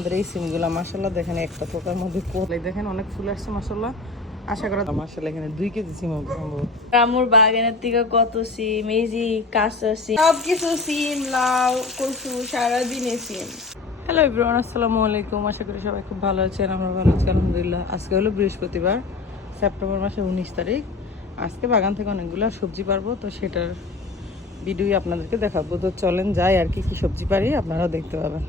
আমাদের এই সিমগুলো মাসাল্লাহ দেখেন একটা পোকার মধ্যে দেখেন অনেক ফুল আসছে মাসাল্লাহ আশা করা মাসাল্লাহ এখানে দুই কেজি সিম হবে সম্ভবত। রামুর বাগানের থেকে কত সিম? এই যে কাঁচা সিম। সব কিছু সিম লাউ কচু সারাদিনে সিম। হ্যালো ইব্রাহিম আসসালামু আলাইকুম। আশা করি সবাই খুব ভালো আছেন আমরা ভালো আছি আলহামদুলিল্লাহ। আজকে হলো বৃহস্পতিবার সেপ্টেম্বর মাসের উনিশ তারিখ। আজকে বাগান থেকে অনেকগুলো সবজি পারব তো সেটার ভিডিওই আপনাদেরকে দেখাবো। তো চলেন যাই আর কি কি সবজি পারি আপনারা দেখতে পাবেন।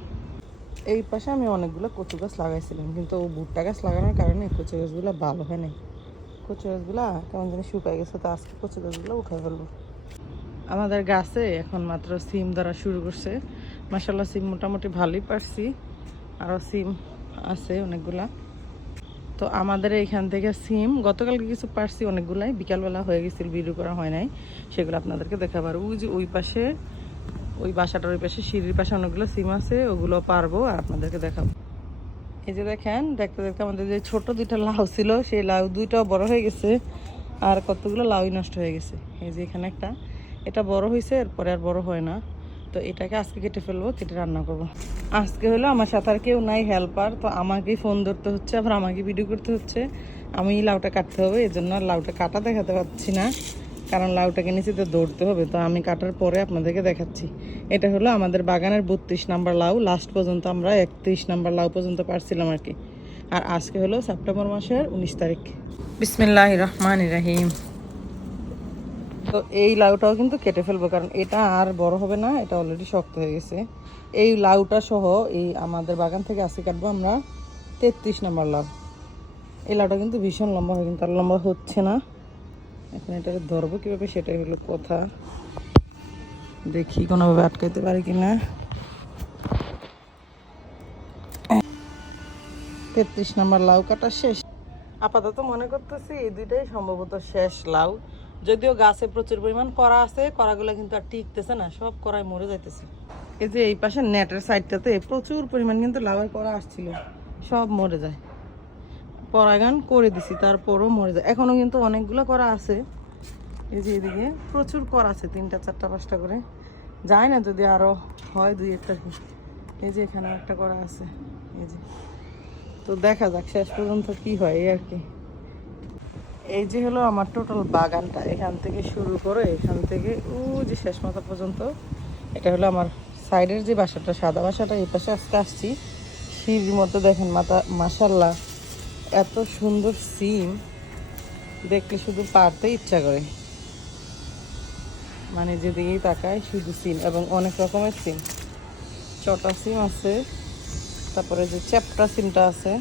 এই পাশে আমি অনেকগুলো কচু গাছ লাগাইছিলাম, কিন্তু ভুট্টা গাছ লাগানোর কারণে কচু গাছগুলো ভালো হয় নাই। কচু গাছগুলো কেমন জানি শুকায় গেছে, তো আজকে কচু গাছগুলো উঠে ফেলব। আমাদের গাছে এখন মাত্র সিম ধরা শুরু করছে। মাসাল্লাহ সিম মোটামুটি ভালোই পারছি, আরও সিম আছে অনেকগুলা। তো আমাদের এইখান থেকে সিম, গতকালকে কিছু পারছি অনেকগুলাই, বিকালবেলা হয়ে গেছিল, ভিডিও করা হয় নাই, সেগুলো আপনাদেরকে দেখাবার। ওই যে ওই পাশে ওই বাসাটার ওই পাশে, সিঁড়ির পাশে অনেকগুলো সিম আছে, ওগুলো পারব, আর আপনাদেরকে দেখাবো। এই যে দেখেন, দেখতে দেখতে আমাদের যে ছোট দুইটা লাউ ছিল, সেই লাউ দুইটাও বড় হয়ে গেছে, আর কতগুলো লাউই নষ্ট হয়ে গেছে। এই যে এখানে একটা, এটা বড় হয়েছে, এরপরে আর বড় হয় না। তো এটাকে আজকে কেটে ফেলব, কেটে রান্না করব। আজকে হলো আমার সাথে আর কেউ নাই হেল্পার তো আমাকেই ফোন ধরতে হচ্ছে, আবার আমাকে ভিডিও করতে হচ্ছে। আমি লাউটা কাটতে হবে এই জন্য লাউটা কাটা দেখাতে পারছি না। কারণ লাউটাকে নিচে তো দৌড়তে হবে। তো আমি কাটার পরে আপনাদেরকে দেখাচ্ছি। এটা হলো আমাদের বাগানের বত্রিশ নাম্বার লাউ। লাস্ট পর্যন্ত আমরা একত্রিশ নাম্বার লাউ পর্যন্ত পারছিলাম আর কি। আর আজকে হলো সেপ্টেম্বর মাসের উনিশ তারিখ। বিসমিল্লাহ রহমান রাহিম। তো এই লাউটাও কিন্তু কেটে ফেলব, কারণ এটা আর বড় হবে না, এটা অলরেডি শক্ত হয়ে গেছে। এই লাউটা সহ এই আমাদের বাগান থেকে আজকে কাটবো আমরা তেত্রিশ নম্বর লাউ। এই লাউটা কিন্তু ভীষণ লম্বা হয়, কিন্তু আর লম্বা হচ্ছে না। এখন এটা ধরবো কীভাবে সেটাই হলো কথা। দেখি কোনোভাবে আটকাইতে পারি কিনা। তেত্রিশ নম্বর লাউ কাটা শেষ। আপাতত মনে করতেছি এই দুইটাই সম্ভবত শেষ লাউ। যদিও গাছে প্রচুর পরিমাণ করা আছে, করাগুলো কিন্তু আর টিকতেছে না, সব করাই মরে যাইতেছে। এই যে এই পাশে নেটের সাইডটাতে প্রচুর পরিমাণ কিন্তু লাউয়ের করা আসছিল, সব মরে যায়। পরাগান করে দিছি, তারপরও মরে যায়। এখনও কিন্তু অনেকগুলো করা আছে। এই যে এদিকে প্রচুর করা আছে, তিনটা, চারটা, পাঁচটা করে। যায় না যদি আরও হয় দুই একটা এই যে এখানে একটা করা আছে। এই যে। তো দেখা যাক শেষ পর্যন্ত কি হয় এই আর কি। এই যে হলো আমার টোটাল বাগানটা। এখান থেকে শুরু করে এখান থেকে ও যে শেষ মাথা পর্যন্ত, এটা হলো আমার সাইডের যে বাসাটা, সাদা বাসাটা, এই পাশে আজকে আসছি। সিঁড়ির মতো দেখেন মাথা মাসাল্লাহ এত সুন্দর সিম, দেখলে শুধু পারতে ইচ্ছা করে। মানে যেদিকেই তাকায় শুধু সিম এবং অনেক রকমের সিম। চটা সিম আছে, তারপরে যে চ্যাপটা সিমটা আছে,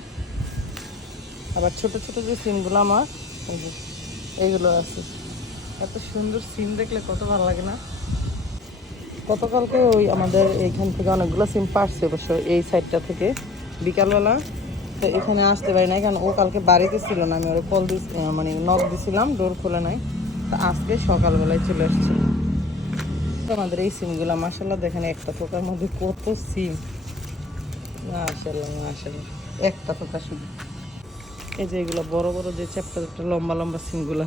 আবার ছোট ছোট যে সিমগুলো আমার এইগুলো আছে। এত সুন্দর সিম দেখলে কত ভালো লাগে না? গতকালকে ওই আমাদের এইখান থেকে অনেকগুলো সিম পারছে, অবশ্য এই সাইডটা থেকে। বিকালবেলা তো এখানে আসতে পারি নাই, কারণ ও কালকে বাড়িতে ছিল না, আমি ওর কল দিস মানে নক দিছিলাম ডোর খোলে নাই। তো আজকে সকালবেলায় চলে আসছে। আমাদের এই সিমগুলো মাসাল্লাহ দেখেন একটা পোকার মধ্যে কত সিম। মাসাল্লাহ মাসাল্লাহ একটা পোকা শুধু। এই যে এগুলো বড় বড় যে চ্যাপ্টা চ্যাপ্টা লম্বা লম্বা সিমগুলো।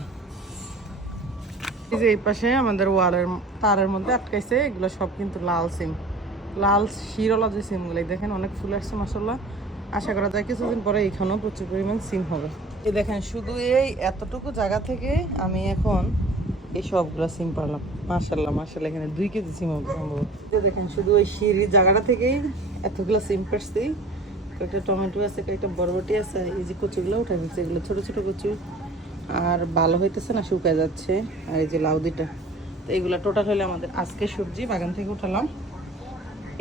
এই যে এই পাশে আমাদের ওয়ালের তারের মধ্যে আটকাইছে, এগুলো সব কিন্তু লাল সিম। লাল শিরলা যে সিমগুলো দেখেন অনেক ফুল আসছে মাসাল্লাহ আশা করা যায় কিছুদিন পরে এখানেও প্রচুর পরিমাণ সিম হবে। এই দেখেন, শুধু এই এতটুকু জায়গা থেকে আমি এখন এই সবগুলো সিম পারলাম। মাসাল্লাহ মাসাল্লাহ এখানে দুই কেজি সিম হবে সম্ভবত। দেখেন, শুধু ওই সিঁড়ির জায়গাটা থেকেই এতগুলো সিম পারছি। কয়েকটা টমেটো আছে, কয়েকটা বরবটি আছে, এই যে কচুগুলো উঠে ফেলছে এগুলো ছোটো ছোটো কচু। আর ভালো হইতেছে না, শুকায় যাচ্ছে। আর এই যে লাউ দুইটা। তো এগুলো টোটাল হলে আমাদের আজকে সবজি, বাগান থেকে উঠালাম।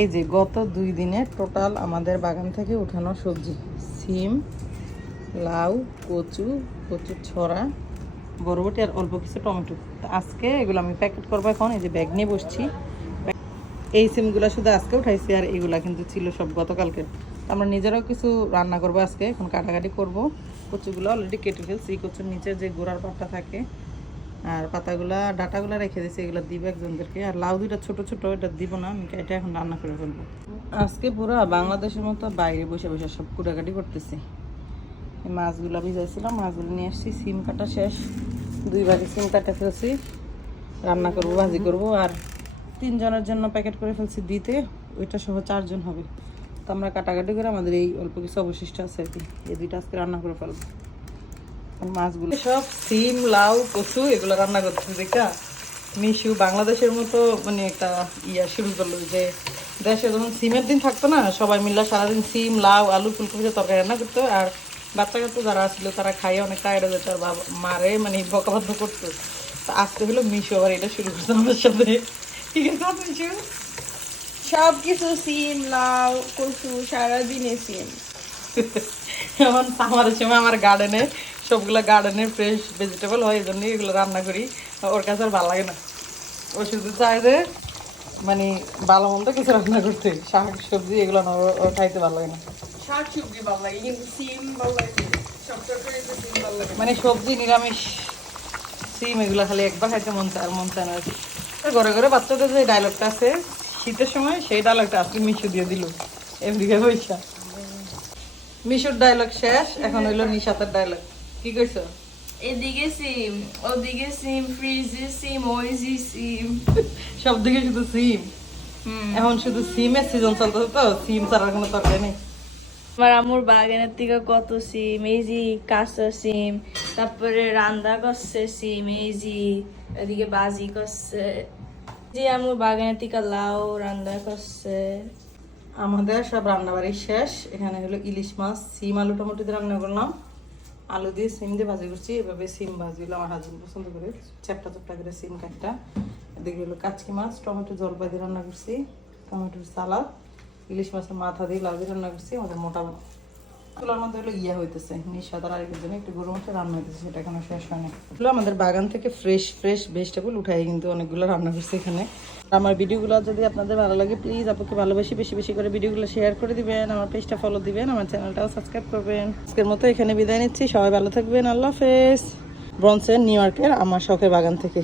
এই যে গত দুই দিনে টোটাল আমাদের বাগান থেকে উঠানো সবজি, সিম, লাউ, কচু কচু ছড়া, বরবটি আর অল্প কিছু টমেটো। আজকে এগুলো আমি প্যাকেট করব এখন, এই যে ব্যাগ নিয়ে বসছি। এই সিমগুলো শুধু আজকে উঠাইছি আর এগুলা কিন্তু ছিল সব গতকালকে আমরা নিজেরাও কিছু রান্না করব আজকে, এখন কাটাকাটি করব। কচুগুলো অলরেডি কেটে ফেলছি, কচুর নিচে যে গোড়ার পাতা থাকে আর পাতাগুলা ডাটাগুলো রেখে দিয়েছি এগুলো দিব একজনদেরকে। আর লাউ দুইটা ছোট ছোট এটা দিব না আমি এটা এখন রান্না করে ফেলব। আজকে পুরো বাংলাদেশের মতো বাইরে বসে বসে সব কুটাকাটি করতেছি। মাছগুলো ভিজাইছিলাম মাছগুলো নিয়ে আসছি সিম কাটা শেষ। দুই ভাগে সিম কাটা ফেলছি রান্না করব ভাজি করব আর তিনজনের জন্য প্যাকেট করে ফেলছি দিতে ওইটা সহ চারজন হবে। তো আমরা কাটাকাটি করে আমাদের এই অল্প কিছু অবশিষ্ট আছে আর কি এই দুইটা আজকে রান্না করে ফেলব। আর মাছগুলো। সব সিম লাউ কচু এগুলো রান্না করতেছে দেখা? মিশু বাংলাদেশের মতো মানে একটা ইয়া শুরু করল যে দেশে যখন সিমের দিন থাকতো না সবাই মিলে সারাদিন সিম লাউ আলু ফুলকপি তরকারি রান্না করতো আর বাচ্চা কাচ্চা যারা আসছিল তারা খাইয়ে অনেক টায়ার্ড হয়ে যেত আর বাবা মারে মানে বকাবাধ্য করতো। তো আজকে হলো মিশু আবার এটা শুরু করতো আমার সাথে। ঠিক আছে মিশু? সব কিছু সিম লাউ কচু সারাদিনে সিম। যেমন আমাদের সময় আমার গার্ডেনে সবগুলো গার্ডেনের ফ্রেশ ভেজিটেবল হয় এই জন্যই এগুলো রান্না করি। ওর কাছে আর ভালো লাগে না। ও শুধু চায় যে মানে ভালো মন্দ কিছু রান্না করতে। শাক সবজি এগুলো না ওর- খাইতে ভালো লাগে না। শাক সবজি ভালো লাগে কিন্তু সিম ভালো লাগে মানে সবজি নিরামিষ সিম এগুলো খালি একবার খাইতে মন চায় আর মন চায় না। ঘরে ঘরে বাচ্চাদের যে ডায়লগটা আছে শীতের সময় সেই ডায়লগটা আজকে মিশু দিয়ে দিল এমদিকে পয়সা। মিশুর ডায়লগ শেষ এখন হইল নিশাতের ডায়লগ কি কইছো এদিকে সিম ওদিকে সিম ফ্রিজে সিম ওইজি সিম সব দিকে শুধু সিম এখন শুধু সিমের সিজন চলতেছে তো সিম ছাড়ার কোনো তরকারি নেই। আমার আমুর বাগানের থেকে কত সিম এই যে কাঁচা সিম তারপরে রান্না করছে সিম এই যে এদিকে বাজি করছে। জি আমুর বাগানের থেকে লাউ রান্না করছে। আমাদের সব রান্নাবাড়ি শেষ এখানে হলো ইলিশ মাছ সিম আলু টমেটো দিয়ে রান্না করলাম। আলু দিয়ে সিম দিয়ে ভাজি করছি। এভাবে সিম ভাজিগুলো আমার হাজবেন্ড পছন্দ করে। চ্যাপটা চ্যাপটা করে সিম কাটটা। এদিকে হলো কাচকি মাছ, টমেটো জলপাই দিয়ে রান্না করছি। টমেটোর সালাদ, ইলিশ মাছের মাথা দিয়ে লাউ দিয়ে রান্না করছি। আমাদের মোটা এগুলোর মধ্যে হলো ইয়া হইতেছে নিঃস্বাদ আর আরেকের জন্য একটু গরু মাছে রান্না হইতেছে, সেটা এখনও শেষ হয়নি এগুলো আমাদের বাগান থেকে ফ্রেশ ফ্রেশ ভেজিটেবল উঠাই কিন্তু অনেকগুলো রান্না করছি এখানে। আমার ভিডিওগুলো যদি আপনাদের ভালো লাগে প্লিজ আপনাকে ভালোবাসি বেশি বেশি করে ভিডিওগুলো শেয়ার করে দিবেন, আমার পেজটা ফলো দিবেন, আমার চ্যানেলটাও সাবস্ক্রাইব করবেন। আজকের মতো এখানে বিদায় নিচ্ছি, সবাই ভালো থাকবেন, আল্লাহ হাফেজ। ব্রনসের নিউ ইয়র্কের আমার শখের বাগান থেকে।